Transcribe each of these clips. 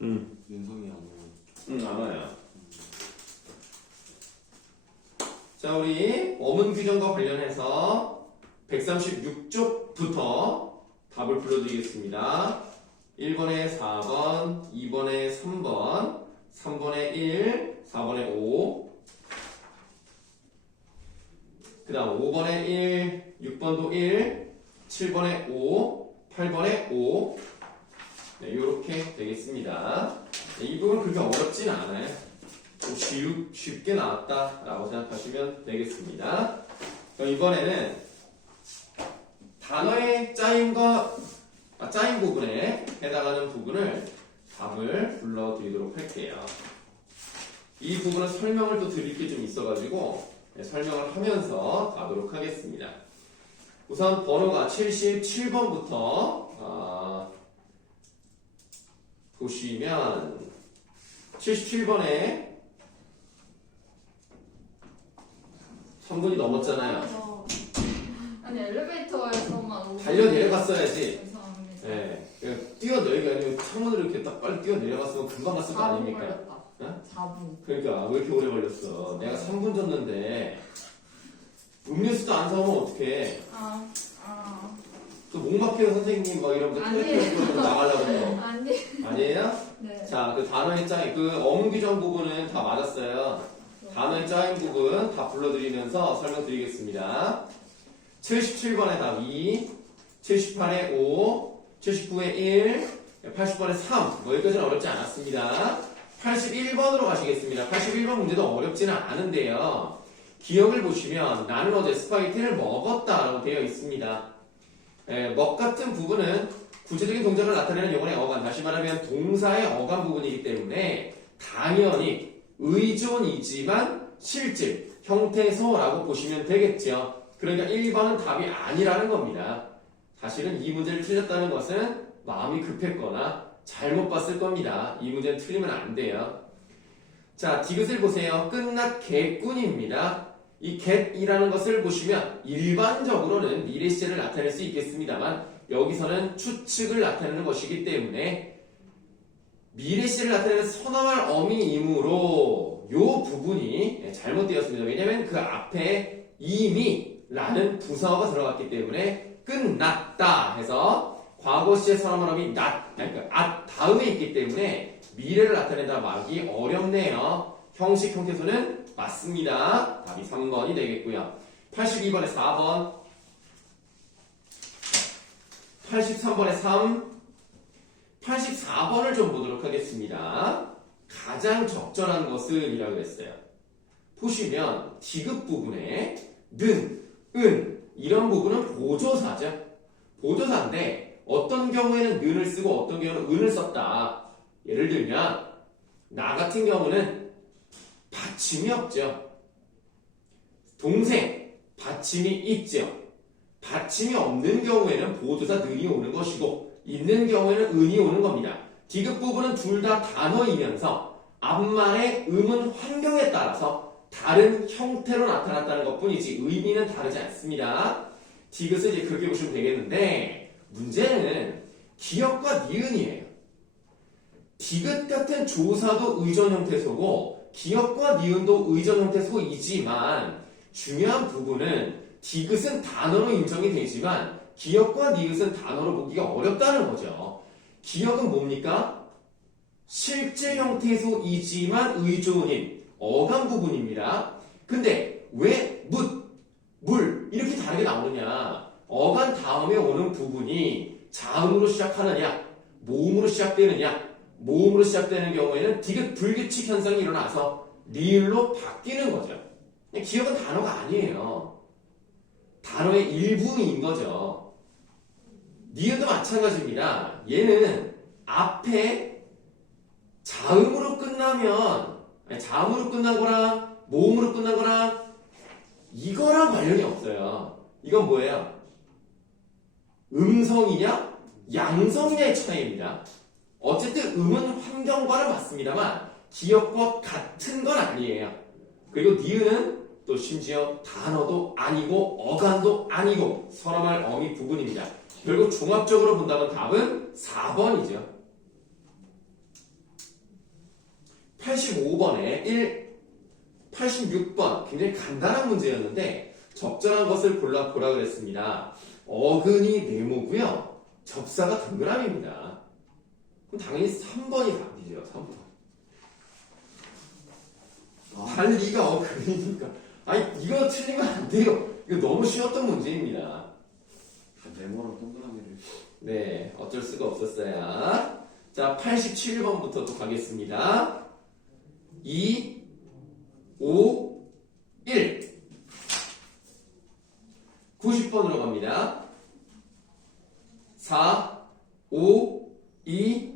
윤성이 안 오고. 안 와요. 자, 우리 어문 규정과 관련해서 136쪽부터 답을 불러드리겠습니다. 1번에 4번, 2번에 3번, 3번에 1, 4번에 5, 그 다음 5번에 1, 6번도 1, 7번에 5, 8번에 5. 네, 이렇게 되겠습니다. 네, 이 부분 그렇게 어렵진 않아요. 쉽게 나왔다라고 생각하시면 되겠습니다. 그럼 이번에는 단어의 짜인 부분에 해당하는 부분을 답을 불러드리도록 할게요. 이 부분은 설명을 또 드릴 게 좀 있어가지고 설명을 하면서 가도록 하겠습니다. 우선 번호가 77번부터 보시면 77번에 3분이 넘었잖아요. 아니 엘리베이터에서만 달려 내려갔어야지. 죄송합니다. 네, 뛰어내리가 아니고 창문으로 이렇게 딱 빨리 뛰어내려갔으면 금방 갔을 거 4분 아닙니까? 걸렸다. 어? 4분. 그러니까 왜 이렇게 오래 걸렸어? 내가 3분 줬는데 음료수도 안 사오면 어떡해? 또 목 막혀요 선생님 막 이러면서 아니에요. 나가려고 또. 아니. 아니에요? 네. 자, 그 단어의 짜임, 그 어문 규정 부분은 다 맞았어요. 단어의 짜임 부분 다 불러드리면서 설명드리겠습니다. 77번에 답 2, 78에 5, 79에 1, 80번에 3. 뭐 여기까지는 어렵지 않았습니다. 81번으로 가시겠습니다. 81번 문제도 어렵지는 않은데요. 기억을 보시면 나는 어제 스파게티를 먹었다라고 되어 있습니다. 먹 같은 부분은 구체적인 동작을 나타내는 용어의 어감, 다시 말하면 동사의 어감 부분이기 때문에 당연히 의존이지만 실질, 형태소라고 보시면 되겠죠. 그러니까 1번은 답이 아니라는 겁니다. 사실은 이 문제를 틀렸다는 것은 마음이 급했거나 잘못 봤을 겁니다. 이 문제는 틀리면 안 돼요. 자, 디귿을 보세요. 끝났 개꾼입니다. 이 get이라는 것을 보시면 일반적으로는 미래 시제를 나타낼 수 있겠습니다만 여기서는 추측을 나타내는 것이기 때문에 미래 시제를 나타내는 선어할 어미이므로 이 부분이 잘못되었습니다. 왜냐하면 그 앞에 이미 라는 부사어가 들어갔기 때문에 끝났다 해서 과거 시제 선어할 어미 그러니까 at 다음에 있기 때문에 미래를 나타낸다 말하기 어렵네요. 형식 형태소는 맞습니다. 답이 3번이 되겠고요. 82번에 4번, 83번에 3, 84번을 좀 보도록 하겠습니다. 가장 적절한 것은 이라고 했어요. 보시면 디귿 부분에 는, 은 이런 부분은 보조사죠. 보조사인데 어떤 경우에는 는을 쓰고 어떤 경우는 은을 썼다. 예를 들면 나 같은 경우는 받침이 없죠. 동생, 받침이 있죠. 받침이 없는 경우에는 보조사 는이 오는 것이고 있는 경우에는 은이 오는 겁니다. 디귿 부분은 둘 다 단어이면서 앞말의 음은 환경에 따라서 다른 형태로 나타났다는 것뿐이지 의미는 다르지 않습니다. 디귿을 이제 그렇게 보시면 되겠는데 문제는 기역과 니은이에요. 디귿 같은 조사도 의존 형태소고 기역과 니은도 의존 형태소이지만 중요한 부분은 디귿은 단어로 인정이 되지만 기역과 니은은 단어로 보기가 어렵다는 거죠. 기역은 뭡니까? 실제 형태소이지만 의존인 어감 부분입니다. 근데 왜 물 이렇게 다르게 나오느냐? 어감 다음에 오는 부분이 자음으로 시작하느냐? 모음으로 시작되느냐? 모음으로 시작되는 경우에는 디귿 불규칙 현상이 일어나서 리을로 바뀌는 거죠. 기억은 단어가 아니에요. 단어의 일부인 거죠. 니은도 마찬가지입니다. 얘는 앞에 자음으로 끝나면 자음으로 끝난 거랑 모음으로 끝난 거랑 이거랑 관련이 없어요. 이건 뭐예요? 음성이냐 양성이냐의 차이입니다. 어쨌든 음은 환경과는 맞습니다만 기역과 같은 건 아니에요. 그리고 니은은 또 심지어 단어도 아니고 어간도 아니고 선어말 어미 부분입니다. 결국 종합적으로 본다면 답은 4번이죠. 85번에 86번 굉장히 간단한 문제였는데 적절한 것을 골라보라 그랬습니다. 어근이 네모고요. 접사가 동그라미입니다. 그럼 당연히 3번이 답이죠. 3번. 달리가 어근이니까. 아니 이거 틀리면 안 돼요. 이거 너무 쉬웠던 문제입니다. 네모랑 동그라미를. 네, 어쩔 수가 없었어요. 자, 87번부터 또 가겠습니다. 2, 5, 1. 90번으로 갑니다. 4, 5, 2,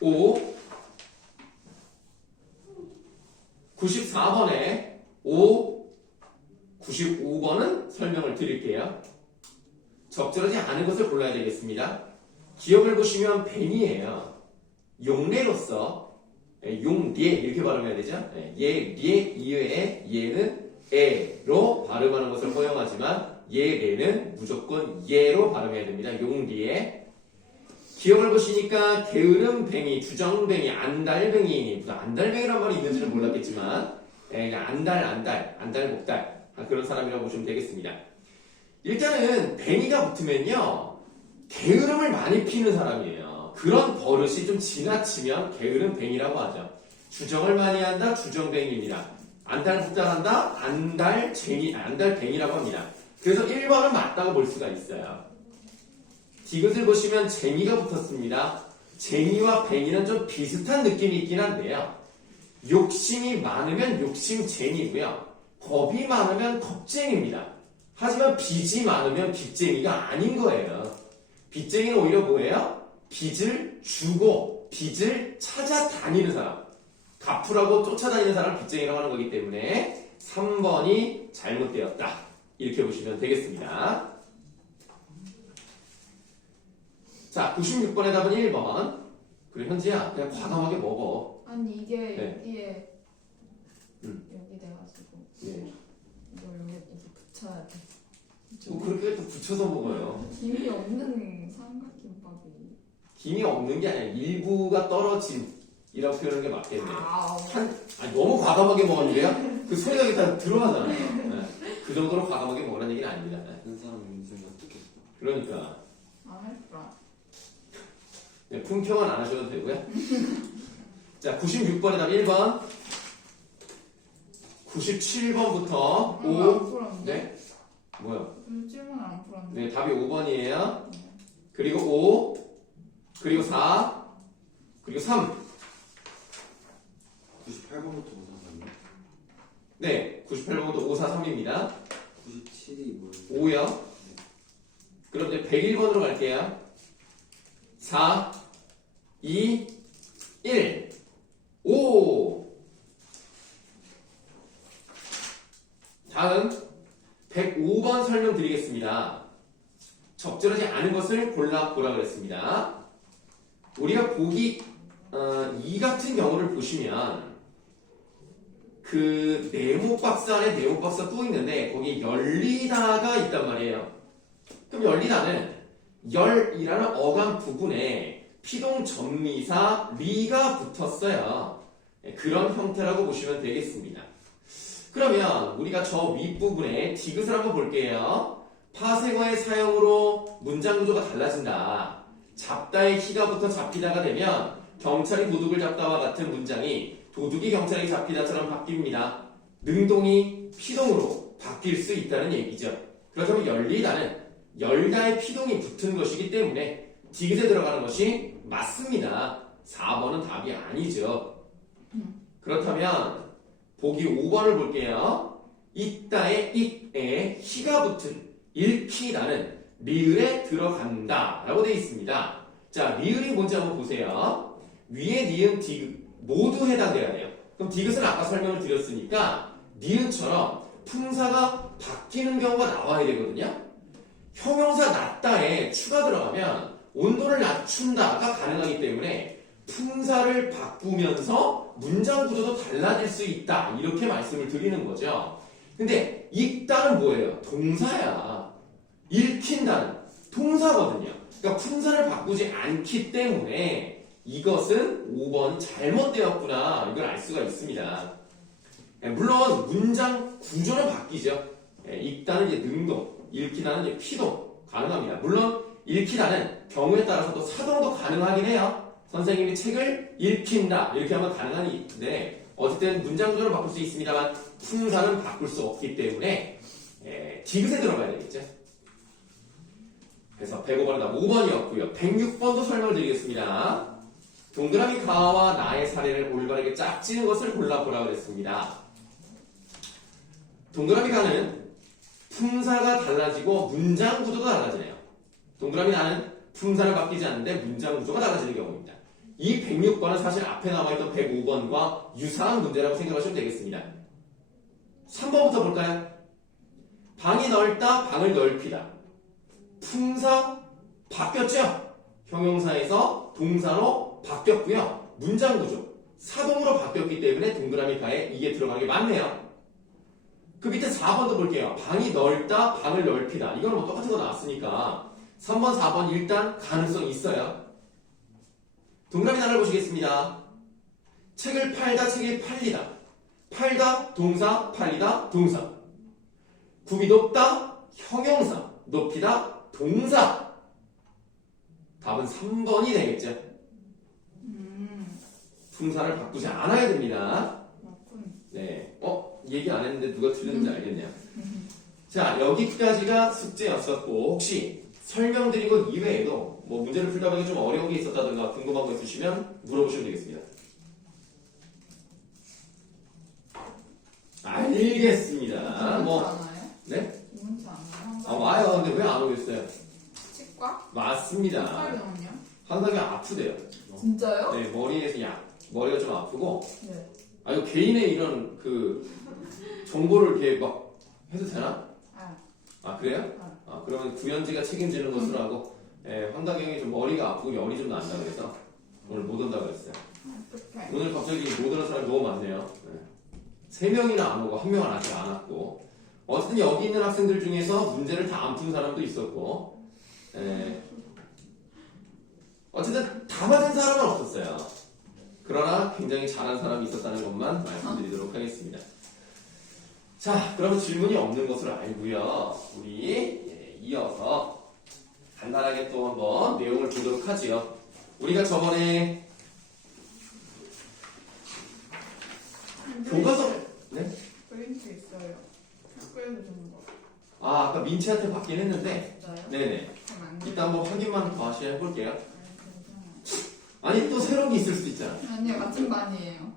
5. 94번에 5, 95번은 설명을 드릴게요. 적절하지 않은 것을 골라야 되겠습니다. 기억을 보시면 벤이에요. 용례로서 용례 이렇게 발음해야 되죠. 예, 례, 이외에 예는 에로 발음하는 것을 허용하지만 예례는 무조건 예로 발음해야 됩니다. 용례. 기억을 보시니까 게으름 뱅이, 주정뱅이, 안달뱅이, 안달뱅이란 말이 있는지는 몰랐겠지만 그냥 안달, 목달 그런 사람이라고 보시면 되겠습니다. 일단은 뱅이가 붙으면요 게으름을 많이 피는 사람이에요. 그런 버릇이 좀 지나치면 게으름 뱅이라고 하죠. 주정을 많이 한다, 주정뱅이입니다. 안달복달한다, 안달뱅이라고 합니다. 그래서 1번은 맞다고 볼 수가 있어요. 디귿을 보시면 쟁이가 붙었습니다. 쟁이와 뱅이는 좀 비슷한 느낌이 있긴 한데요. 욕심이 많으면 욕심쟁이고요. 겁이 많으면 겁쟁이입니다. 하지만 빚이 많으면 빚쟁이가 아닌 거예요. 빚쟁이는 오히려 뭐예요? 빚을 주고 빚을 찾아다니는 사람. 갚으라고 쫓아다니는 사람을 빚쟁이라고 하는 거기 때문에 3번이 잘못되었다. 이렇게 보시면 되겠습니다. 자, 96번의 답은 1번. 그래, 현지야, 그냥 과감하게 먹어. 아니 이게 네. 여기에 여기 돼가지고 예. 이걸 여기 붙여야 돼. 뭐 그렇게 또 붙여서 먹어요. 김이 없는 삼각김밥이. 김이 없는 게 아니라 일부가 떨어짐이라고 표현하는 게 맞겠네요. 너무 과감하게 먹었는데요? 그 소리가 일단 들어가잖아요. 네. 그 정도로 과감하게 먹으라는 얘기는 아닙니다. 네. 한 사람의 인생이 어떻게. 그러니까. 안 했더라. 네, 품평은 안 하셔도 되고요. 자, 96번의 답 1번. 97번부터 5. 네? 뭐요? 질문 안 풀었네. 네, 답이 5번이에요. 그리고 5, 그리고 4, 그리고 3. 98번부터 543이요? 네, 98번부터 5, 4, 3입니다. 97이 뭐예요? 5요. 그럼 이제 101번으로 갈게요. 4, 2, 1, 5. 다음 105번 설명드리겠습니다. 적절하지 않은 것을 골라보라 그랬습니다. 우리가 보기 2 같은 경우를 보시면 그 네모 박스 안에 네모 박스가 또 있는데 거기 열리다가 있단 말이에요. 그럼 열리다는 열이라는 어감 부분에 피동 전미사 리가 붙었어요. 그런 형태라고 보시면 되겠습니다. 그러면 우리가 저 윗부분에 디귿을 한번 볼게요. 파생어의 사용으로 문장 구조가 달라진다. 잡다의 희가 붙어 잡히다가 되면 경찰이 도둑을 잡다와 같은 문장이 도둑이 경찰에게 잡히다처럼 바뀝니다. 능동이 피동으로 바뀔 수 있다는 얘기죠. 그렇다면 열리다는 열다의 피동이 붙은 것이기 때문에 디귿에 들어가는 것이 맞습니다. 4번은 답이 아니죠. 그렇다면 보기 5번을 볼게요. 있다의 ik에 희가 붙은 읽히다는 리을에 들어간다 라고 되어 있습니다. 자, 리을이 뭔지 한번 보세요. 위에 니은 디귿 모두 해당돼야 돼요. 그럼 디귿은 아까 설명을 드렸으니까 니은처럼 품사가 바뀌는 경우가 나와야 되거든요. 형용사 낮다에 추가 들어가면 온도를 낮춘다가 가능하기 때문에 품사를 바꾸면서 문장 구조도 달라질 수 있다. 이렇게 말씀을 드리는 거죠. 근데 읽다는 뭐예요? 동사야. 읽힌다는 동사거든요. 그러니까 품사를 바꾸지 않기 때문에 이것은 5번 잘못되었구나 이걸 알 수가 있습니다. 물론 문장 구조는 바뀌죠. 읽다는 이제 능동, 읽히다는 이제 피동 가능합니다. 물론 읽히다는 경우에 따라서도 사동도 가능하긴 해요. 선생님이 책을 읽힌다 이렇게 하면 가능한데 어쨌든 문장 구조를 바꿀 수 있습니다만 품사는 바꿀 수 없기 때문에 디귿에 들어가야 되겠죠. 그래서 105번은 다 5번이었고요. 106번도 설명을 드리겠습니다. 동그라미 가와 나의 사례를 올바르게 짝지은 것을 골라보라 그랬습니다. 동그라미 가는 품사가 달라지고 문장 구조도 달라지네요. 동그라미 나는 품사를 바뀌지 않는데 문장 구조가 달라지는 경우입니다. 이 106번은 사실 앞에 남아있던 105번과 유사한 문제라고 생각하시면 되겠습니다. 3번부터 볼까요? 방이 넓다, 방을 넓히다. 품사 바뀌었죠? 형용사에서 동사로 바뀌었고요. 문장 구조, 사동으로 바뀌었기 때문에 동그라미 가에 이게 들어가는 게 맞네요. 그 밑에 4번도 볼게요. 방이 넓다, 방을 넓히다. 이거는 뭐 똑같은 거 나왔으니까 3번, 4번 일단 가능성이 있어요. 동그라미 하나를 보시겠습니다. 책을 팔다, 책을 팔리다. 팔다, 동사, 팔리다, 동사. 굽이 높다, 형용사. 높이다, 동사. 답은 3번이 되겠죠. 품사를 바꾸지 않아야 됩니다. 네. 얘기 안 했는데 누가 틀렸는지 알겠네요. 자, 여기까지가 숙제였었고, 혹시 설명드린 것 이외에도 뭐 문제를 풀다 보니 좀 어려운 게 있었다든가 궁금한 거 있으시면 물어보시면 되겠습니다. 알겠습니다. 뭐 않아요? 네? 문제 안 나요? 아, 와요. 근데 왜 안 오겠어요? 치과? 맞습니다. 치과병원이요? 한상이 아프대요. 진짜요? 네, 머리에서 머리가 좀 아프고. 네. 아니, 개인의 이런 정보를 이렇게 막 해도 되나? 아, 그래요? 아, 그러면 구현지가 책임지는 것으로 하고, 황다경이 좀 머리가 아프고 열이 좀 난다 그래서 오늘 못 온다 그랬어요. 어떡해. 오늘 갑자기 못 오는 사람이 너무 많네요. 3명이나 안 오고 1명은 아직 안 왔고. 어쨌든 여기 있는 학생들 중에서 문제를 다 안 푼 사람도 있었고, 어쨌든 다 맞은 사람은 없었어요. 그러나 굉장히 잘한 사람이 있었다는 것만 말씀드리도록 하겠습니다. 자, 그러면 질문이 없는 것으로 알고요. 우리 이어서 간단하게 또 한번 내용을 보도록 하지요. 우리가 저번에 교과서 네? 프린트 있어요. 학교에서 주는 거. 아, 아까 민채한테 받긴 했는데 진짜요? 네네. 그럼 안 돼요? 이따 한번 확인만 다시 해볼게요. 괜찮아요. 아니 또 새로운 게 있을 수도 있잖아. 아니요, 같은 반이에요.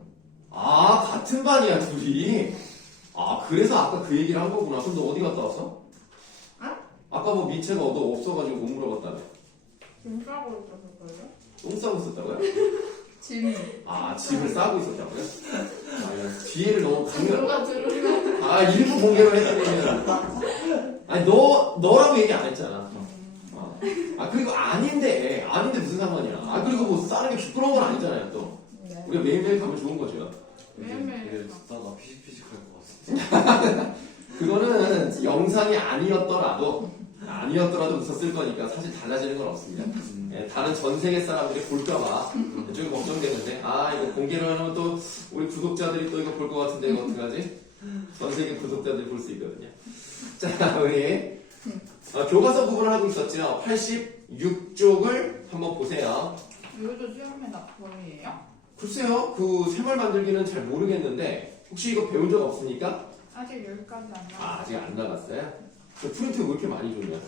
아, 같은 반이야 둘이. 아, 그래서 아까 그 얘기를 한 거구나. 그럼 너 어디 갔다 왔어? 아까 뭐 민채가 너 없어가지고 못 물어봤다며. 짐 싸고 있었을걸요? 똥 싸고 있었다고요? 짐. 아, 짐을 싸고 있었다고요? 아, 이런 뒤에를 너무 강렬. 누가 들으면. 아, 일부 공개로 했더니. 아니, 너라고 얘기 안 했잖아. 아, 그리고 아닌데 무슨 상관이야. 아, 그리고 뭐 싸는 게 부끄러운 건 아니잖아요, 또. 네. 우리가 매일매일 가면 좋은 거죠. 매일매일 듣다가 피식피식할 것 같아. 그거는 영상이 아니었더라도 웃었을 거니까 사실 달라지는 건 없습니다. 다른 전 세계 사람들이 볼까봐 좀 걱정되는데, 아, 이거 공개로 하면 또 우리 구독자들이 또 이거 볼 것 같은데 이거 어떡하지? 전 세계 구독자들이 볼 수 있거든요. 자, 우리 교과서 부분을 하고 있었죠. 86쪽을 한번 보세요. 이것도 시험에 납부이에요? 글쎄요, 그 새말 만들기는 잘 모르겠는데 혹시 이거 배운 적 없습니까? 아직 여기까지 안 나왔어요. 아, 아직 안 나갔어요? 그 프린트 왜 이렇게 많이 줬냐?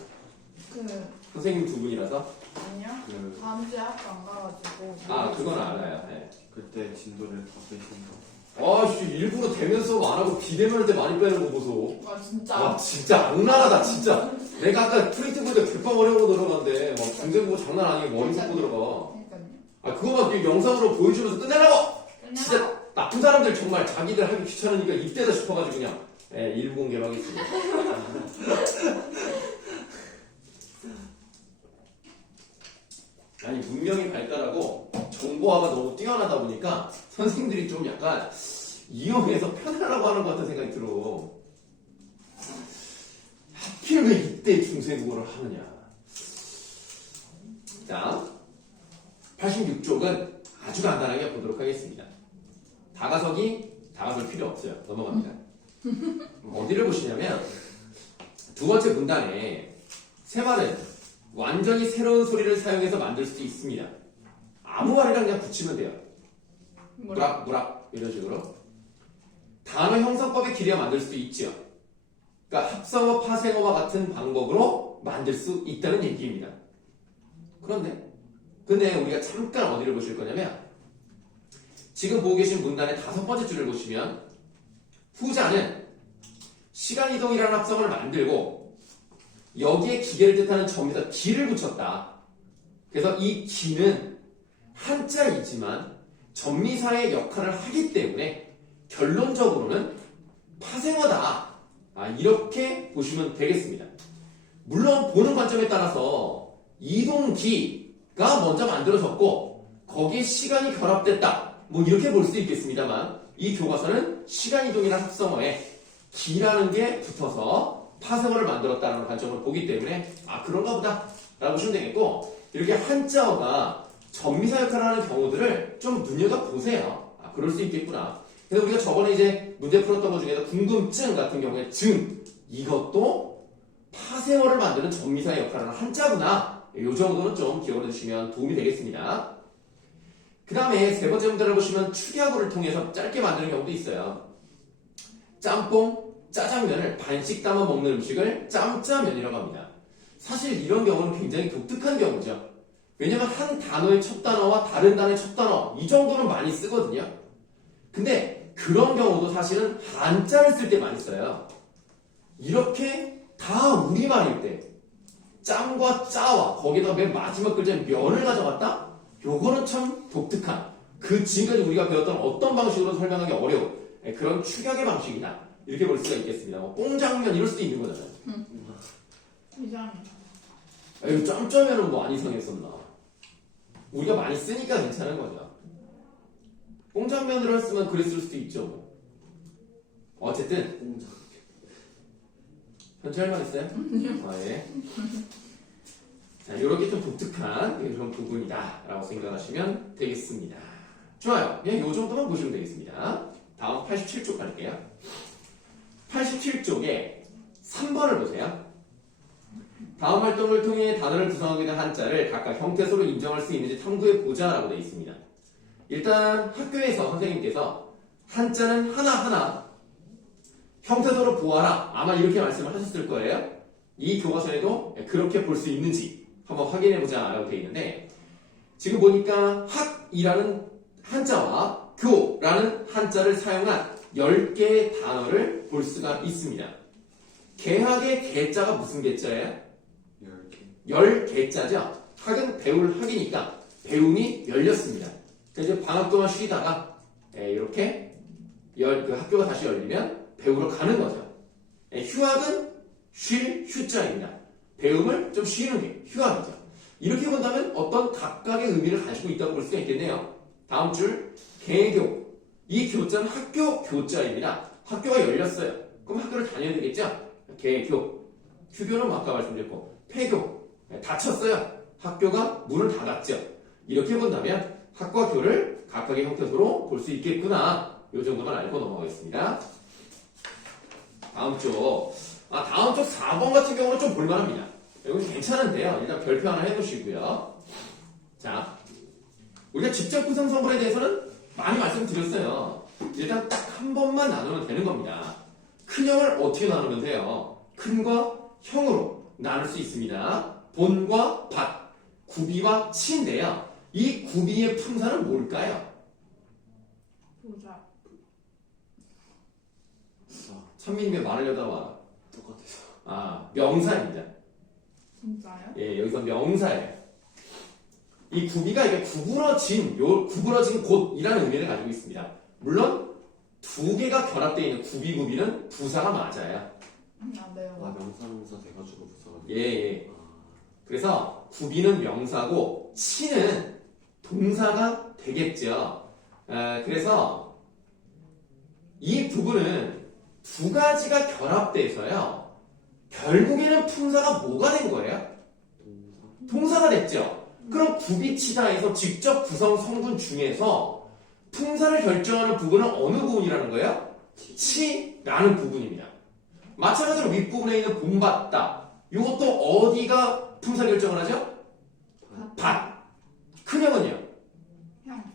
그, 선생님 두 분이라서? 아니요. 그, 다음 주에 학교 안 가가지고. 아, 그건 알아요. 네. 그때 진도를 다 빼신다. 아씨, 일부러 대면서 안 하고 비대면할 때 많이 빼는 거 보소. 와, 진짜. 와, 진짜 악랄하다, 진짜. 내가 아까 프린트 볼 때 개빵 어려운 거 들어간데, 막 중대 보고 장난 아니게 머리 쏟고 들어가. 그러니까요. 아, 그거만 영상으로 보여주면서 끝내라고! 끝내라. 진짜 나쁜 사람들 정말 자기들 하기 귀찮으니까 이때다 싶어가지고 그냥 일부 공개로 하겠습니다. 아니, 문명이 발달하고 정보화가 너무 뛰어나다 보니까 선생님들이 좀 약간 이용해서 편하라고 하는 것 같은 생각이 들어. 하필 왜 이때 중세국어를 하느냐. 자, 86쪽은 아주 간단하게 보도록 하겠습니다. 다가설 필요 없어요. 넘어갑니다. 어디를 보시냐면 두 번째 문단에 새말은 완전히 새로운 소리를 사용해서 만들 수도 있습니다. 아무 말이나 그냥 붙이면 돼요. 무락 이런 식으로 단어 형성법에 기려 만들 수도 있죠. 그러니까 합성어, 파생어와 같은 방법으로 만들 수 있다는 얘기입니다. 근데 우리가 잠깐 어디를 보실 거냐면 지금 보고 계신 문단의 5번째 줄을 보시면 후자는 시간이동이라는 합성을 만들고 여기에 기계를 뜻하는 점에다 기를 붙였다. 그래서 이 기는 한자이지만 전미사의 역할을 하기 때문에 결론적으로는 파생어다. 이렇게 보시면 되겠습니다. 물론 보는 관점에 따라서 이동기가 먼저 만들어졌고 거기에 시간이 결합됐다. 이렇게 볼 수도 있겠습니다만 이 교과서는 시간이동이라는 합성어에 기라는 게 붙어서 파생어를 만들었다는 관점을 보기 때문에 그런가 보다 라고 보시면 되겠고 이렇게 한자어가 전미사 역할을 하는 경우들을 좀 눈여겨보세요. 그럴 수 있겠구나. 그래서 우리가 저번에 이제 문제 풀었던 것 중에서 궁금증 같은 경우에 이것도 파생어를 만드는 전미사의 역할을 하는 한자구나. 이 정도는 좀 기억해 두시면 도움이 되겠습니다. 그 다음에 세 번째 문제를 보시면 축약어를 통해서 짧게 만드는 경우도 있어요. 짬뽕, 짜장면을 반씩 담아 먹는 음식을 짬짜면이라고 합니다. 사실 이런 경우는 굉장히 독특한 경우죠. 왜냐면 한 단어의 첫 단어와 다른 단어의 첫 단어 이 정도는 많이 쓰거든요. 근데 그런 경우도 사실은 한자를 쓸 때 많이 써요. 이렇게 다 우리말일 때 짬과 짜와 거기다가 맨 마지막 글자에 면을 가져갔다? 요거는 참 독특한 그 지금까지 우리가 배웠던 어떤 방식으로 설명하기 어려운 그런 축약의 방식이다. 이렇게 볼 수가 있겠습니다. 뽕장면 이럴 수도 있는 거잖아요. 이상해. 짬짜면은 안 이상했었나? 우리가 많이 쓰니까 괜찮은 거죠. 뽕장면으로 했으면 그랬을 수도 있죠. 어쨌든 공장. 현재 할 말 있어요? 예. 자, 이렇게 좀 독특한 그런 부분이다라고 생각하시면 되겠습니다. 좋아요. 그냥 이 정도만 보시면 되겠습니다. 다음 87쪽 갈게요. 87쪽에 3번을 보세요. 다음 활동을 통해 단어를 구성하게 된 한자를 각각 형태소로 인정할 수 있는지 탐구해 보자라고 되어 있습니다. 일단 학교에서 선생님께서 한자는 하나하나 형태소로 보아라. 아마 이렇게 말씀을 하셨을 거예요. 이 교과서에도 그렇게 볼 수 있는지 한번 확인해 보자라고 되어 있는데 지금 보니까 학이라는 한자와 교라는 한자를 사용한 10개의 단어를 볼 수가 있습니다. 개학의 개자가 무슨 개자예요? 10개자죠. 학은 배울 학이니까 배움이 열렸습니다. 이제 방학 동안 쉬다가 이렇게 그 학교가 다시 열리면 배우러 가는 거죠. 휴학은 쉴 휴자입니다. 배움을 좀 쉬는 게 휴학이죠. 이렇게 본다면 어떤 각각의 의미를 가지고 있다고 볼 수가 있겠네요. 다음 줄 개교. 이 교자는 학교 교자입니다. 학교가 열렸어요. 그럼 학교를 다녀야 되겠죠? 개교. 휴교는 아까 말씀드렸고 폐교. 닫혔어요. 학교가 문을 닫았죠. 이렇게 본다면 학과 교를 각각의 형태소로 볼 수 있겠구나. 이 정도만 알고 넘어가겠습니다. 다음 쪽. 다음 쪽 4번 같은 경우는 좀 볼만합니다. 이건 괜찮은데요. 일단 별표 하나 해놓으시고요. 자, 우리가 직접 구성 성분에 대해서는 많이 말씀드렸어요. 일단 딱 한 번만 나누면 되는 겁니다. 큰형을 어떻게 나누면 돼요? 큰과 형으로 나눌 수 있습니다. 본과 밭, 구비와 치인데요. 이 구비의 품사는 뭘까요? 보자. 천민님의 말하려다 와. 똑같아서. 명사입니다. 진짜요? 예, 여기서 명사예요. 이 구비가 이게 구부러진 곳이라는 의미를 가지고 있습니다. 물론 두 개가 결합되어 있는 구비는 부사가 맞아요. 네요. 명사명사 돼가지고 부사가. 예. 그래서 구비는 명사고 치는 동사가 되겠죠. 그래서 이 부분은 두 가지가 결합돼서요. 결국에는 품사가 뭐가 된 거예요? 동사가 됐죠. 그럼 구비치다에서 직접 구성 성분 중에서 품사를 결정하는 부분은 어느 부분이라는 거예요? 치라는 부분입니다. 마찬가지로 윗부분에 있는 본받다. 이것도 어디가 품사 결정을 하죠? 밭. 큰형은요?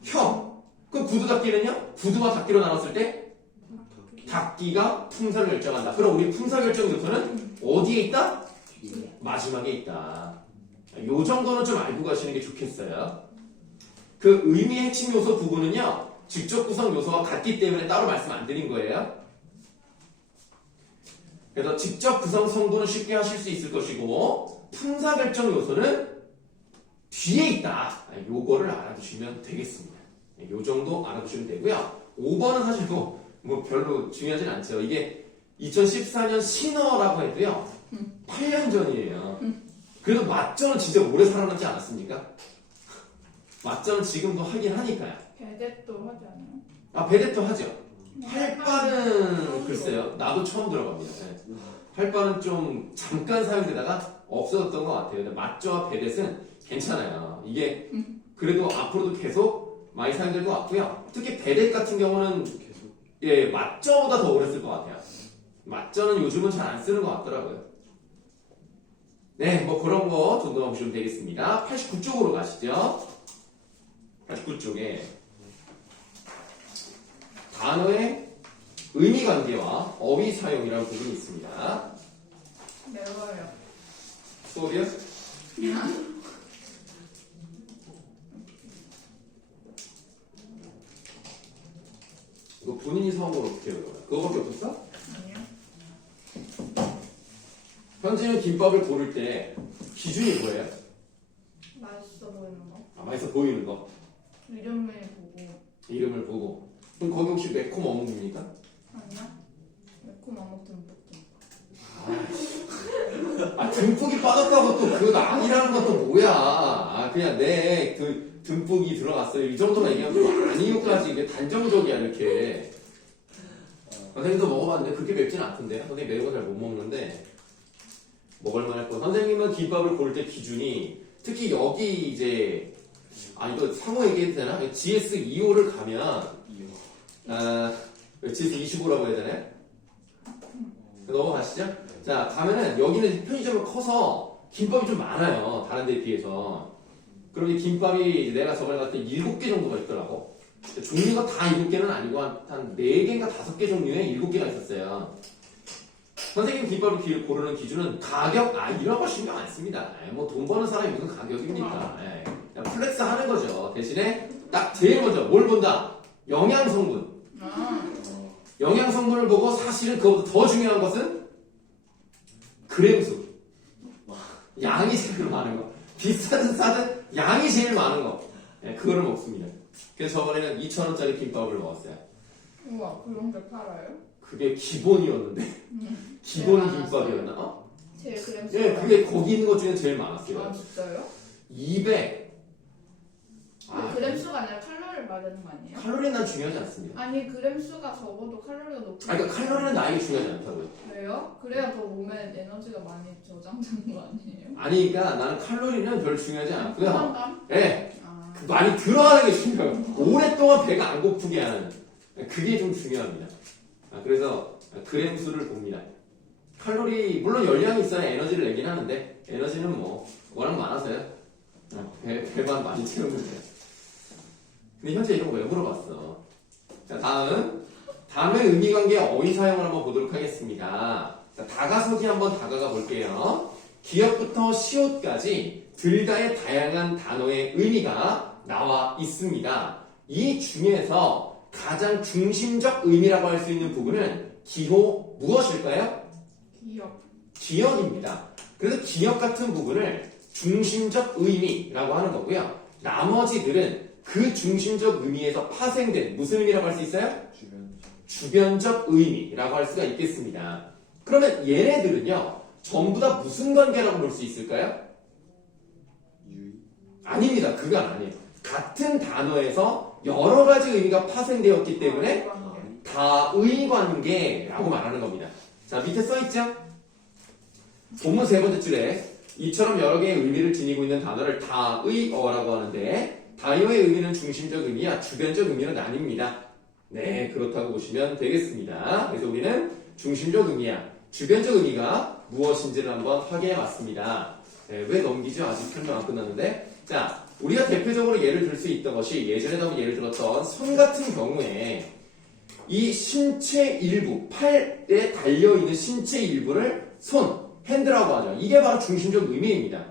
형. 그럼 구두 닫기는요? 구두와 닫기로 나눴을 때 닫기가 품사를 결정한다. 그럼 우리 품사 결정 요소는 어디에 있다? 마지막에 있다. 요 정도는 좀 알고 가시는 게 좋겠어요. 그 의미의 핵심 요소 부분은요, 직접 구성 요소와 같기 때문에 따로 말씀 안 드린 거예요. 그래서 직접 구성 성분은 쉽게 하실 수 있을 것이고, 품사 결정 요소는 뒤에 있다. 요거를 알아두시면 되겠습니다. 요 정도 알아두시면 되고요. 5번은 사실 뭐 별로 중요하진 않죠. 이게 2014년 신어라고 해도요, 8년 전이에요. 그래도 맞점은 진짜 오래 살아남지 않았습니까? 맞점은 지금도 하긴 하니까요. 배댓도 하지 않아요? 아, 배댓도 하죠. 활바는 글쎄요. 나도 처음 들어갑니다. 네. 활바는 좀 잠깐 사용되다가 없어졌던 것 같아요. 근데 맞저와 배댓은 괜찮아요. 이게 그래도 앞으로도 계속 많이 사용될 것 같고요. 특히 배댓 같은 경우는 예, 맞저보다 더 오래 쓸 것 같아요. 맞저는 요즘은 잘 안 쓰는 것 같더라고요. 네, 뭐 그런 거 정도만 보시면 되겠습니다. 89쪽으로 가시죠. 89쪽에 단어의 의미 관계와 어휘 사용이라는 부분이 있습니다. 매워요. 수업이요? 이거 본인이 사온 걸 어떻게 외워요? 그거밖에 없었어? 아니요. 현지는 김밥을 고를 때 기준이 뭐예요? 맛있어 보이는 거. 아, 맛있어 보이는 거. 이름을 보고. 이름을 보고. 그럼 거기 혹시 매콤 어묵입니까? 아니야? 매콤 어묵 듬뿍. 아, 듬뿍이 빠졌다고 또 그거 아니라는 것도 뭐야. 아, 그냥 그 듬뿍이 들어갔어요. 이 정도만 얘기하면 뭐 아니요까지 이게 단정적이야, 이렇게. 선생님도 먹어봤는데 그렇게 맵진 않던데. 선생님 매운 거 잘 못 먹는데. 먹을만 할 거. 선생님은 김밥을 고를 때 기준이 특히 여기 이제 이거 상호 얘기해도 되나? GS25를 가면 GS25라고 해야 되나요? 넘어가시죠? 자, 가면은 여기는 편의점이 커서 김밥이 좀 많아요. 다른 데에 비해서. 그럼 이 김밥이 내가 저번에 갔을 때 7개 정도가 있더라고. 종류가 다 7개는 아니고 한 4개인가 5개 종류에 7개가 있었어요. 선생님 김밥을 고르는 기준은 가격, 이런 거 신경 안 씁니다. 뭐 돈 버는 사람이 무슨 가격입니까? 그냥 플렉스 하는 거죠. 대신에 딱 제일 먼저 뭘 본다? 영양 성분. 영양 성분을 보고 사실은 그것보다 더 중요한 것은 그램수. 양이 제일 많은 거. 비싸든 싸든 양이 제일 많은 거. 그거를 먹습니다. 그래서 저번에는 2,000원짜리 김밥을 먹었어요. 우와, 그런 게 팔아요? 그게 기본이었는데. 기본 제일 김밥이었나? 어? 제일 그램 예, 그게 거기 있는 것 중에 제일 많았어요. 아, 진짜요? 200. 그램 수가 아니라 칼로리를 말하는 거 아니에요? 칼로리는 난 중요하지 않습니다. 아니, 그램 수가 적어도 칼로리가 높은 그러니까 칼로리는 나에게 중요하지 않다고요. 왜요? 그래야 더 몸에 에너지가 많이 저장되는 거 아니에요? 아니, 그러니까 나는 칼로리는 별로 중요하지 않고요. 포만감? 예, 아, 많이 들어가는 게 중요해요. 오랫동안 배가 안 고프게 하는. 그게 좀 중요합니다. 그래서 그램 수를 봅니다. 칼로리, 물론 열량이 있어야 에너지를 내긴 하는데, 에너지는 뭐, 워낙 많아서요. 배만 많이 채우면 돼요. 근데 현재 이런 거 왜 물어봤어? 자, 다음. 다음의 의미관계의 어휘 사용을 한번 보도록 하겠습니다. 자, 다가서기 한번 다가가 볼게요. 기역부터 시옷까지 들다의 다양한 단어의 의미가 나와 있습니다. 이 중에서 가장 중심적 의미라고 할 수 있는 부분은 기호 무엇일까요? 기억. 기역입니다. 그래서 기역 같은 부분을 중심적 의미라고 하는 거고요. 나머지들은 그 중심적 의미에서 파생된 무슨 의미라고 할 수 있어요? 주변적 의미라고 할 수가 있겠습니다. 그러면 얘네들은요, 전부 다 무슨 관계라고 볼 수 있을까요? 아닙니다. 그건 아니에요. 같은 단어에서 여러 가지 의미가 파생되었기 때문에 다의 관계라고 말하는 겁니다. 자, 밑에 써있죠? 본문 세 번째 줄에 이처럼 여러 개의 의미를 지니고 있는 단어를 다의어라고 하는데 다의어의 의미는 중심적 의미야 주변적 의미로 나뉩니다. 네, 그렇다고 보시면 되겠습니다. 그래서 우리는 중심적 의미야 주변적 의미가 무엇인지를 한번 확인해 봤습니다. 네, 왜 넘기죠? 아직 설명 안 끝났는데. 자, 우리가 대표적으로 예를 들 수 있던 것이 예전에도 한번 예를 들었던 손 같은 경우에 이 신체 일부, 팔에 달려있는 신체 일부를 손, 핸드라고 하죠. 이게 바로 중심적 의미입니다.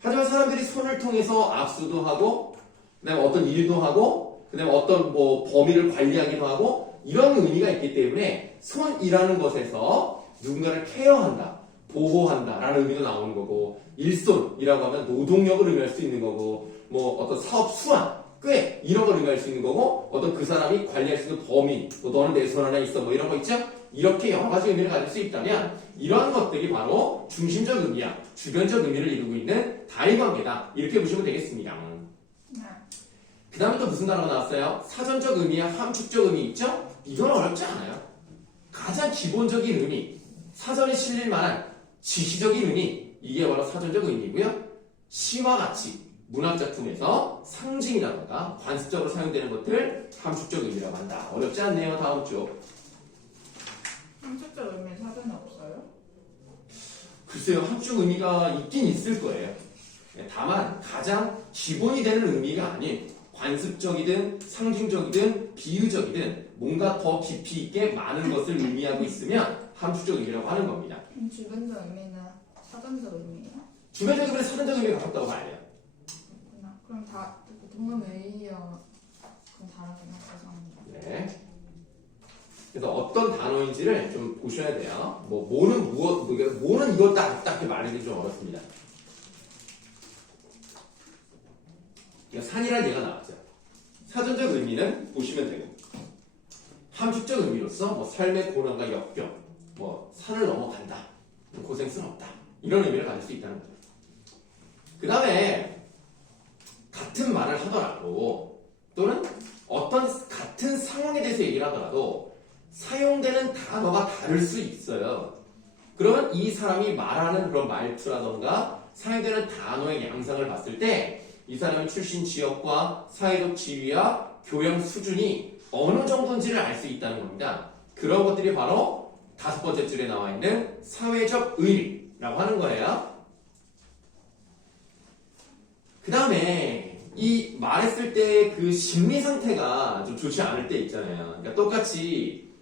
하지만 사람들이 손을 통해서 압수도 하고, 그 다음에 어떤 일도 하고, 그 다음에 어떤 뭐 범위를 관리하기도 하고, 이런 의미가 있기 때문에 손이라는 것에서 누군가를 케어한다, 보호한다 라는 의미도 나오는 거고, 일손이라고 하면 노동력을 의미할 수 있는 거고, 뭐 어떤 사업 수완, 꽤 이런 걸 의미할 수 있는 거고 어떤 그 사람이 관리할 수 있는 범위 또 너는 내 손 안에 있어 뭐 이런 거 있죠? 이렇게 여러 가지 의미를 가질 수 있다면 이러한 것들이 바로 중심적 의미야 주변적 의미를 이루고 있는 다의관계다 이렇게 보시면 되겠습니다. 그 다음에 또 무슨 단어가 나왔어요? 사전적 의미야 함축적 의미 있죠? 이건 어렵지 않아요. 가장 기본적인 의미 사전에 실릴 만한 지시적인 의미 이게 바로 사전적 의미고요. 시와 같이 문학작품에서 상징이라던가 관습적으로 사용되는 것들을 함축적 의미라고 한다. 어렵지 않네요. 다음 쪽. 함축적 의미 사전에 없어요? 글쎄요. 함축 의미가 있긴 있을 거예요. 다만 가장 기본이 되는 의미가 아닌 관습적이든 상징적이든 비유적이든 뭔가 더 깊이 있게 많은 것을 의미하고 있으면 함축적 의미라고 하는 겁니다. 그럼 주변적 의미나 사전적 의미예요? 주변적 의미는 사전적 의미가 가깝다고 봐야 돼요. 그럼 다 동음 의의어 그럼 다르구나. 죄송합니다. 네. 그래서 어떤 단어인지를 좀 보셔야 돼요. 뭐는 무엇, 뭐는 이걸 딱 이렇게 말하기 좀 어렵습니다. 그러니까 산이라는 얘가 나왔죠. 사전적 의미는 보시면 되고, 함축적 의미로서 뭐 삶의 고난과 역경, 뭐 산을 넘어간다, 고생스럽다 이런 의미를 가질 수 있다는 거죠. 그 다음에 같은 말을 하더라도 또는 어떤 같은 상황에 대해서 얘기를 하더라도 사용되는 단어가 다를 수 있어요. 그러면 이 사람이 말하는 그런 말투라던가 사용되는 단어의 양상을 봤을 때 이 사람의 출신 지역과 사회적 지위와 교양 수준이 어느 정도인지를 알 수 있다는 겁니다. 그런 것들이 바로 5번째 줄에 나와 있는 사회적 의미라고 하는 거예요. 그 다음에 이 말했을 때 그 심리 상태가 좀 좋지 않을 때 있잖아요. 그러니까 똑같이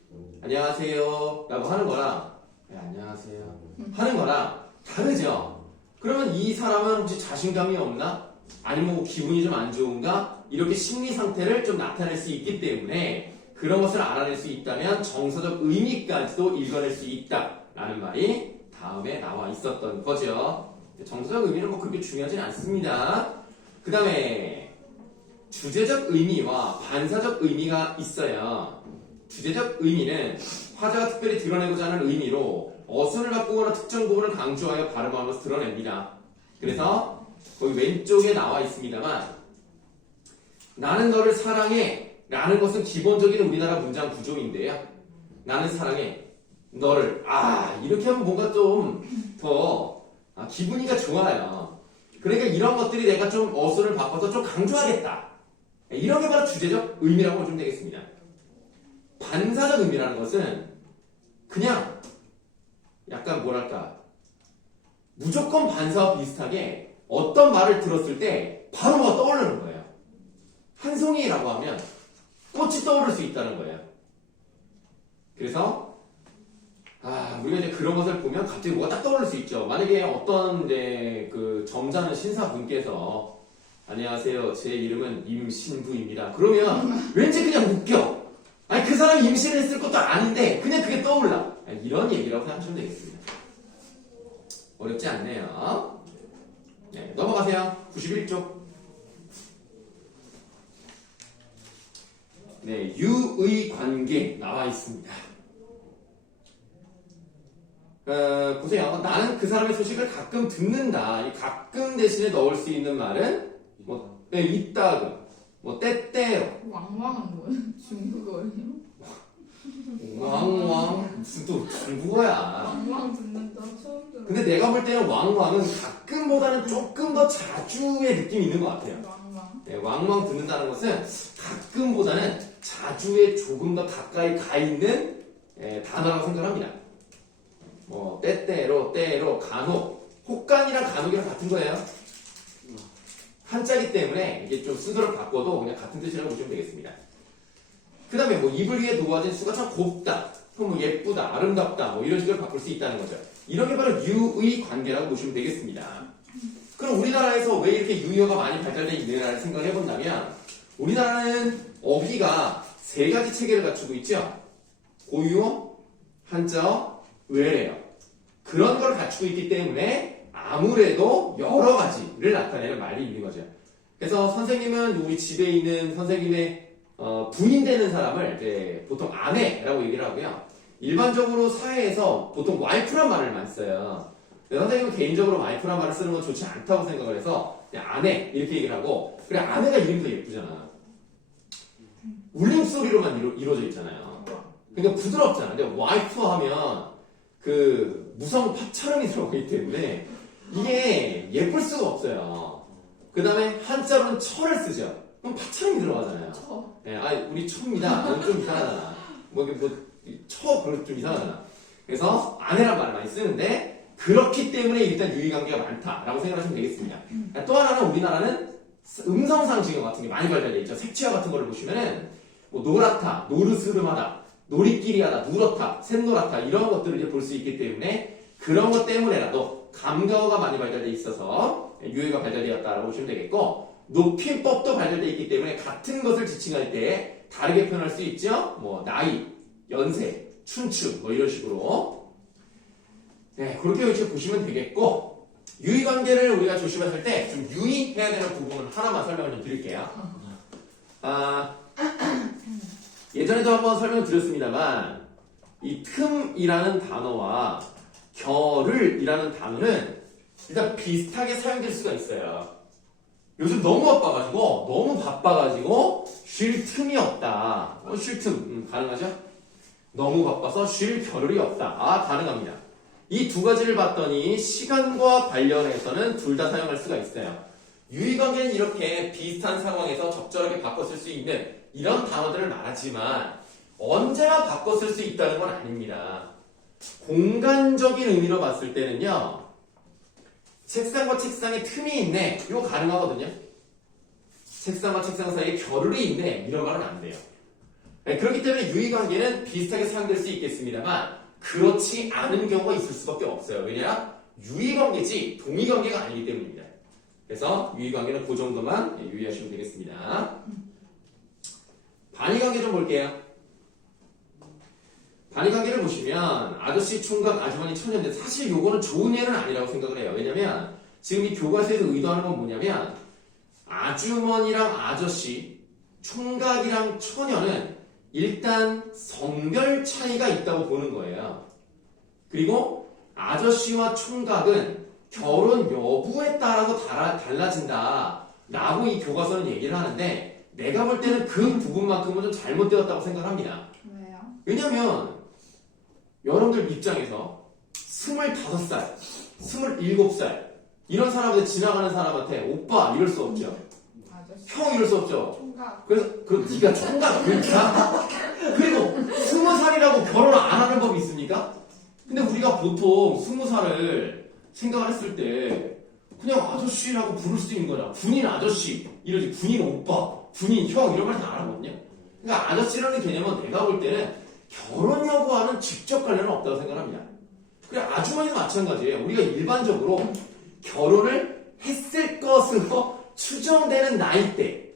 안녕하세요 라고 하는 거랑 네, 안녕하세요 하는 거랑 다르죠. 그러면 이 사람은 혹시 자신감이 없나? 아니면 뭐 기분이 좀 안 좋은가? 이렇게 심리 상태를 좀 나타낼 수 있기 때문에 그런 것을 알아낼 수 있다면 정서적 의미까지도 읽어낼 수 있다라는 말이 다음에 나와 있었던 거죠. 정서적 의미는 뭐 그렇게 중요하진 않습니다. 그 다음에 주제적 의미와 반사적 의미가 있어요. 주제적 의미는 화자가 특별히 드러내고자 하는 의미로 어순을 바꾸거나 특정 부분을 강조하여 발음하면서 드러냅니다. 그래서 거기 왼쪽에 나와 있습니다만 나는 너를 사랑해 라는 것은 기본적인 우리나라 문장 구조인데요. 나는 사랑해 너를 이렇게 하면 뭔가 좀 더 기분이가 좋아요. 그러니까 이런 것들이 내가 좀 어순을 바꿔서 좀 강조하겠다. 이런 게 바로 주제적 의미라고 보시면 되겠습니다. 반사적 의미라는 것은 그냥 약간 뭐랄까 무조건 반사와 비슷하게 어떤 말을 들었을 때 바로 뭐가 떠오르는 거예요. 한 송이라고 하면 꽃이 떠오를 수 있다는 거예요. 그래서 우리가 이제 그런 것을 보면 갑자기 뭐가 딱 떠오를 수 있죠. 만약에 어떤 이제 그 점잖은 신사분께서 안녕하세요. 제 이름은 임신부입니다. 그러면 왠지 그냥 웃겨. 아니 그 사람이 임신을 했을 것도 아닌데 그냥 그게 떠올라. 이런 얘기라고 생각하시면 되겠습니다. 어렵지 않네요. 네, 넘어가세요. 91쪽. 네, 유의 관계 나와 있습니다. 보세요. 나는 그 사람의 소식을 가끔 듣는다. 이 가끔 대신에 넣을 수 있는 말은 뭐 이따금, 뭐 때때로. 왕왕은 뭐예요? 중국어예요? 왕왕 무슨 또 중국어야. 왕왕 듣는다. 처음 들어. 근데 내가 볼 때는 왕왕은 가끔보다는 조금 더 자주의 느낌이 있는 것 같아요. 왕왕. 네, 왕왕 듣는다는 것은 가끔보다는 자주에 조금 더 가까이 가 있는 단어라고 생각합니다. 뭐 때때로 간혹 혹간이랑 간혹이랑 같은 거예요. 한자기 때문에 이게 좀 순서를 바꿔도 그냥 같은 뜻이라고 보시면 되겠습니다. 그 다음에 뭐 이불 위에 놓아진 수가 참 곱다, 뭐 예쁘다, 아름답다, 뭐 이런 식으로 바꿀 수 있다는 거죠. 이런 게 바로 유의 관계라고 보시면 되겠습니다. 그럼 우리나라에서 왜 이렇게 유의어가 많이 발달되어 있느냐를 생각을 해본다면, 우리나라는 어휘가 세 가지 체계를 갖추고 있죠. 고유어, 한자어, 외래어. 그런 걸 갖추고 있기 때문에 아무래도 여러 가지를 나타내는 말이 있는 거죠. 그래서 선생님은 우리 집에 있는 선생님의 부인 되는 사람을 이제 보통 아내라고 얘기를 하고요. 일반적으로 사회에서 보통 와이프란 말을 많이 써요. 선생님은 개인적으로 와이프란 말을 쓰는 건 좋지 않다고 생각을 해서 그냥 아내 이렇게 얘기를 하고, 그래 아내가 이름도 예쁘잖아. 울림소리로만 이루어져 있잖아요. 그러니까 부드럽잖아. 근데 와이프 하면 그 무성 팝처럼이 들어가기 때문에 이게 예쁠 수가 없어요. 그 다음에 한자로는 처를 쓰죠. 그럼 파처럼이 들어가잖아요. 예, 우리 처입니다. 좀 이상하잖아. 그럼 좀 이상하잖아. 그래서 아내란 말을 많이 쓰는데, 그렇기 때문에 일단 유의관계가 많다라고 생각하시면 되겠습니다. 또 하나는 우리나라는 음성상징어 같은 게 많이 발달되어 있죠. 색채어 같은 거를 보시면은 뭐 노랗다, 노르스름하다, 노리끼리하다, 누렇다, 샛노랗다 이런 것들을 이제 볼 수 있기 때문에 그런 것 때문에라도 감가어가 많이 발달되어 있어서 유의가 발달되었다라고 보시면 되겠고, 높임법도 발달되어 있기 때문에 같은 것을 지칭할 때 다르게 표현할 수 있죠. 뭐 나이, 연세, 춘추 뭐 이런 식으로. 네, 그렇게 이렇게 보시면 되겠고, 유의관계를 우리가 조심했을 때 좀 유의해야 되는 부분을 하나만 설명을 좀 드릴게요. 예전에도 한번 설명을 드렸습니다만, 이 틈이라는 단어와 결을이라는 단어는 일단 비슷하게 사용될 수가 있어요. 요즘 너무 바빠가지고 쉴 틈이 없다. 쉴 틈 가능하죠? 너무 바빠서 쉴 겨를이 없다. 가능합니다. 이 두 가지를 봤더니 시간과 관련해서는 둘 다 사용할 수가 있어요. 유의관계는 이렇게 비슷한 상황에서 적절하게 바꿔 쓸 수 있는 이런 단어들을 말하지만 언제나 바꿔 쓸 수 있다는 건 아닙니다. 공간적인 의미로 봤을 때는요, 책상과 책상에 틈이 있네, 이거 가능하거든요. 책상과 책상 사이에 겨를이 있네, 이런 말은 안 돼요. 네, 그렇기 때문에 유의관계는 비슷하게 사용될 수 있겠습니다만 그렇지 않은 경우가 있을 수밖에 없어요. 왜냐? 유의관계지 동의관계가 아니기 때문입니다. 그래서 유의관계는 그 정도만 유의하시면 되겠습니다. 반의관계 좀 볼게요. 반의관계를 보시면 아저씨, 총각, 아주머니, 처녀인데 사실 요거는 좋은 예는 아니라고 생각을 해요. 왜냐면 지금 이 교과서에서 의도하는 건 뭐냐면 아주머니랑 아저씨, 총각이랑 처녀는 일단 성별 차이가 있다고 보는 거예요. 그리고 아저씨와 총각은 결혼 여부에 따라서 달라진다 라고 이 교과서는 얘기를 하는데, 내가 볼 때는 그 부분만큼은 좀 잘못되었다고 생각합니다. 왜요? 왜냐면 여러분들 입장에서 25살, 27살 이런 사람한테, 지나가는 사람한테 오빠 이럴 수 없죠. 아저씨. 형 이럴 수 없죠. 총각. 그래서 네가 총각 그러니까. 그리고 20살이라고 결혼 안 하는 법이 있습니까? 근데 우리가 보통 20살을 생각을 했을 때 그냥 아저씨라고 부를 수 있는 거잖아. 군인 아저씨 이러지, 군인 오빠, 군인 형 이런 말 다 알아거든요. 그러니까 아저씨라는 개념은 내가 볼 때는 결혼 여부와는 직접 관련은 없다고 생각합니다. 그래, 아주머니도 마찬가지예요. 우리가 일반적으로 결혼을 했을 것으로 추정되는 나이대,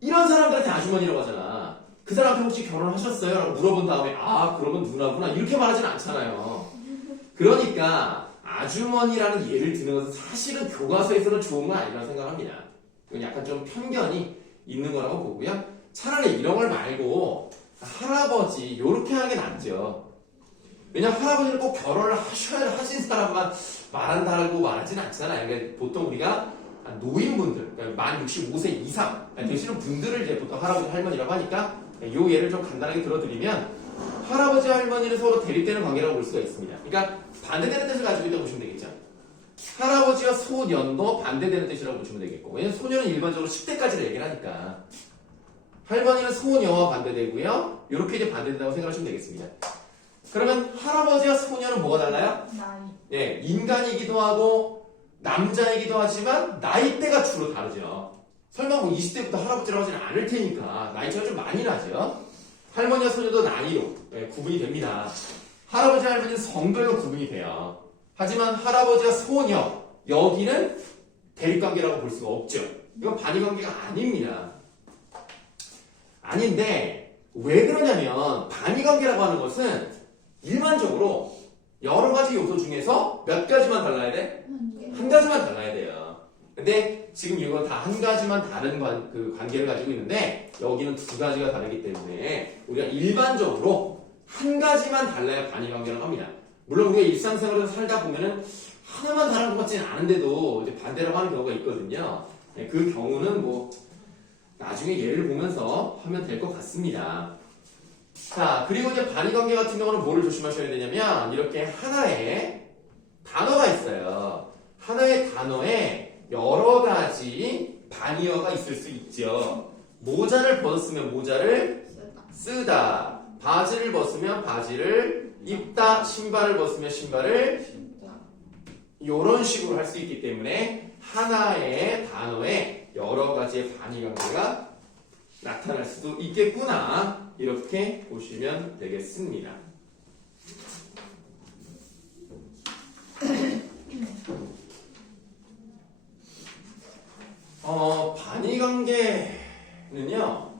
이런 사람들한테 아주머니라고 하잖아. 그 사람한테 혹시 결혼하셨어요? 라고 물어본 다음에 그러면 누나구나 이렇게 말하진 않잖아요. 그러니까 아주머니라는 예를 드는 것은 사실은 교과서에서는 좋은 건 아니라고 생각합니다. 이건 약간 좀 편견이 있는 거라고 보고요. 차라리 이런 걸 말고 할아버지 이렇게 하는 게 낫죠. 왜냐면 할아버지는 꼭 결혼을 하신 사람만 말한다고 말하진 않잖아요. 그러니까 보통 우리가 노인분들, 그러니까 만 65세 이상 되시는 분들을 이제 보통 할아버지, 할머니라고 하니까 이 예를 좀 간단하게 들어드리면, 할아버지 할머니는 서로 대립되는 관계라고 볼 수가 있습니다. 그러니까 반대되는 뜻을 가지고 있다고 보시면 되겠죠. 할아버지와 소년도 반대되는 뜻이라고 보시면 되겠고, 왜냐면 소년은 일반적으로 10대까지를 얘기를 하니까 할머니는 소녀와 반대되고요. 이렇게 이제 반대된다고 생각하시면 되겠습니다. 그러면 할아버지와 소녀는 뭐가 달라요? 나이. 예, 인간이기도 하고 남자이기도 하지만 나이대가 주로 다르죠. 설마 뭐 20대부터 할아버지라고 하지는 않을 테니까 나이 차가 좀 많이 나죠. 할머니와 소녀도 나이로 구분이 됩니다. 할아버지 할머니는 성별로 구분이 돼요. 하지만 할아버지와 소녀 여기는 대립관계라고 볼 수가 없죠. 이건 반의관계가 아닙니다. 아닌데 왜 그러냐면 반의관계라고 하는 것은 일반적으로 여러 가지 요소 중에서 몇 가지만 달라야 돼? 한 가지만 달라야 돼요. 근데 지금 이건 다 한 가지만 다른 관계를 가지고 있는데 여기는 두 가지가 다르기 때문에 우리가 일반적으로 한 가지만 달라야 반의관계라고 합니다. 물론 우리가 일상생활에서 살다 보면은 하나만 다른 것 같지는 않은데도 이제 반대라고 하는 경우가 있거든요. 그 경우는 뭐 나중에 예를 보면서 하면 될 것 같습니다. 자, 그리고 이제 반의관계 같은 경우는 뭐를 조심하셔야 되냐면 이렇게 하나의 단어가 있어요. 하나의 단어에 여러 가지 반의어가 있을 수 있죠. 모자를 벗었으면 모자를 쓰다. 바지를 벗으면 바지를 입다. 신발을 벗으면 신발을 이런 식으로 할 수 있기 때문에 하나의 단어에 여러 가지의 반의관계가 나타날 수도 있겠구나. 이렇게 보시면 되겠습니다. 반의관계는요,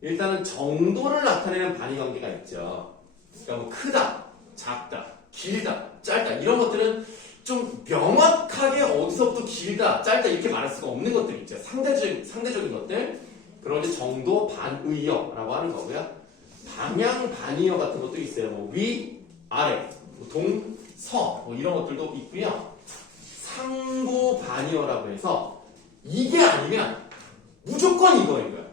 일단은 정도를 나타내는 반의관계가 있죠. 그러니까 뭐 크다, 작다, 길다, 짧다 이런 것들은 좀 명확하게 어디서부터 길다, 짧다 이렇게 말할 수가 없는 것들 있죠. 상대적인 것들. 그런 이제 정도 반의어라고 하는 거고요. 방향 반의어 같은 것도 있어요. 뭐 위, 아래, 뭐 동, 서 뭐 이런 것들도 있고요. 상고 반의어라고 해서 이게 아니면 무조건 이거인 거예요.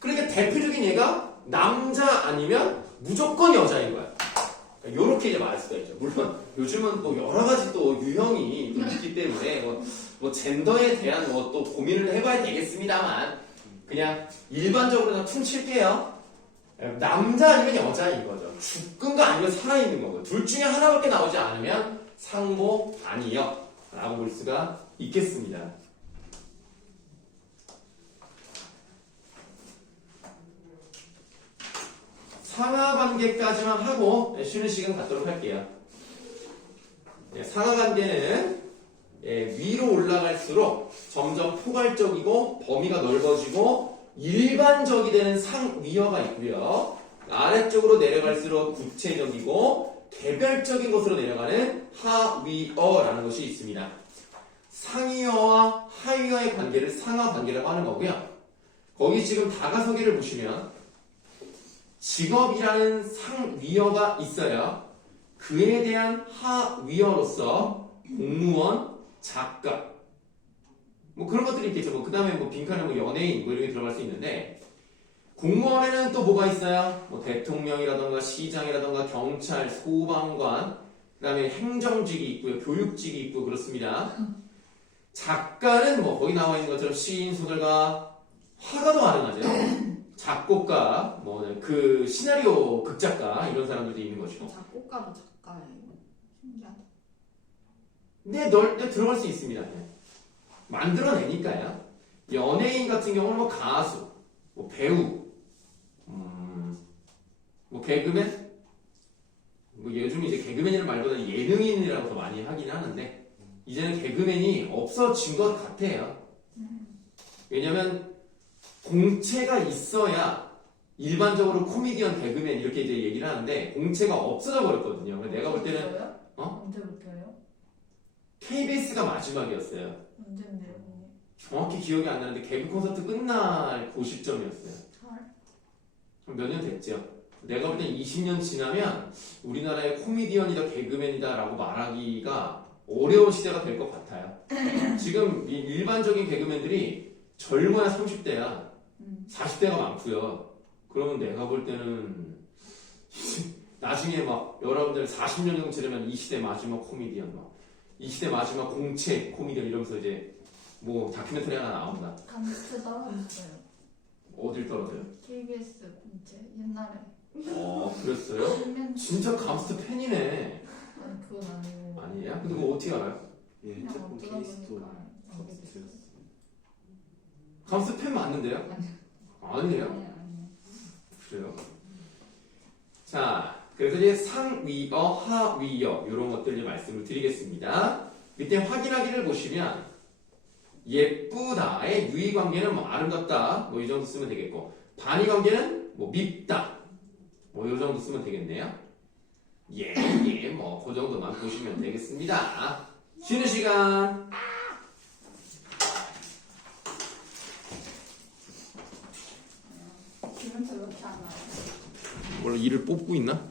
그러니까 대표적인 예가 남자 아니면 무조건 여자인 거야. 요렇게 이제 말할 수가 있죠. 물론 요즘은 또 여러 가지 또 유형이 또 있기 때문에 뭐 젠더에 대한 뭐 또 고민을 해봐야 되겠습니다만 그냥 일반적으로 그냥 퉁칠게요. 남자 아니면 여자인 거죠. 죽은 거 아니면 살아있는 거고 둘 중에 하나밖에 나오지 않으면 상보 반의어라고 볼 수가 있겠습니다. 상하관계까지만 하고 쉬는 시간 갖도록 할게요. 상하관계는 위로 올라갈수록 점점 포괄적이고 범위가 넓어지고 일반적이 되는 상위어가 있고요. 아래쪽으로 내려갈수록 구체적이고 개별적인 것으로 내려가는 하위어라는 것이 있습니다. 상위어와 하위어의 관계를 상하관계라고 하는 거고요. 거기 지금 다가서기를 보시면 직업이라는 상위어가 있어요. 그에 대한 하위어로서 공무원, 작가 뭐 그런 것들이 있겠죠. 뭐 그 다음에 뭐 빈칸에 뭐 연예인 뭐 이런 게 들어갈 수 있는데 공무원에는 또 뭐가 있어요? 뭐 대통령이라던가 시장이라던가 경찰, 소방관 그 다음에 행정직이 있고요. 교육직이 있고 그렇습니다. 작가는 뭐 거기 나와 있는 것처럼 시인, 소설가, 화가도 가능하죠. 작곡가, 뭐 그 시나리오 극작가 이런 사람들도 있는 것이고. 작곡가도 작가예요. 신기하다. 네, 넓게 들어갈 수 있습니다. 만들어내니까요. 연예인 같은 경우는 뭐 가수, 뭐 배우, 뭐 개그맨, 뭐 요즘 이제 개그맨이라는 말보다 예능인이라고 더 많이 하긴 하는데 이제는 개그맨이 없어진 것 같아요. 왜냐면 공채가 있어야 일반적으로 코미디언, 개그맨 이렇게 이제 얘기를 하는데 공채가 없어져 버렸거든요. 내가 볼 때는 언제부터요? KBS가 마지막이었어요. 언젠데요? 정확히 기억이 안 나는데 개그 콘서트 끝날 그 시점이었어요. 몇 년 됐죠. 내가 볼 땐 20년 지나면 우리나라의 코미디언이다 개그맨이다 라고 말하기가 어려운 시대가 될 것 같아요. 지금 일반적인 개그맨들이 젊어야 30대야 40대가 많고요. 그러면 내가 볼 때는 나중에 막 여러분들 40년 정도 지나면 이 시대 마지막 코미디언 막 이 시대 마지막 공채 코미디언 이러면서 이제 뭐 다큐멘터리 하나 나온다. 감스트 떨어졌어요. 어딜 떨어져요? KBS 공채 옛날에. 그랬어요? 맨- 진짜 감스트 팬이네. 아니 그건 아니고. 아니에요? 근데 그거 어떻게 알아요? 예, 그냥 조금 어쩌다 케이스도 보니까 알게 됐어요. 감스트 팬 맞는데요? 아니에요? 아니. 그래요? 자, 그래서 이제 상위어, 하위어 이런 것들 이제 말씀을 드리겠습니다. 밑에 확인하기를 보시면 예쁘다의 유의 관계는 뭐 아름답다 뭐 이 정도 쓰면 되겠고 반의 관계는 뭐 밉다 뭐 이 정도 쓰면 되겠네요. 뭐 그 정도만 보시면 되겠습니다. 쉬는 시간. 기분 저렇게 안 나요. 원래 이를 뽑고 있나?